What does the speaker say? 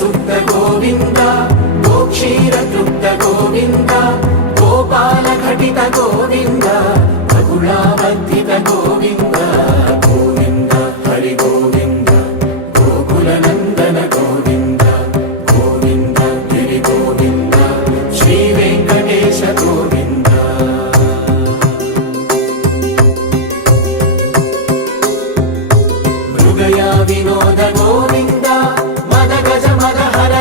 सुप्त गोविन्द गोक्षीरतृप्त गोविन्द गोपालघटित गोविन्द बकुलावर्धित गोविन्द गोविन्द हरि गोविन्द गोकुलनन्दन गोविन्द गोविन्द गिरि गोविन्द श्रीवेङ्कटेश गोविन्द मृगया विनोद गोविन्द मद गज मद हर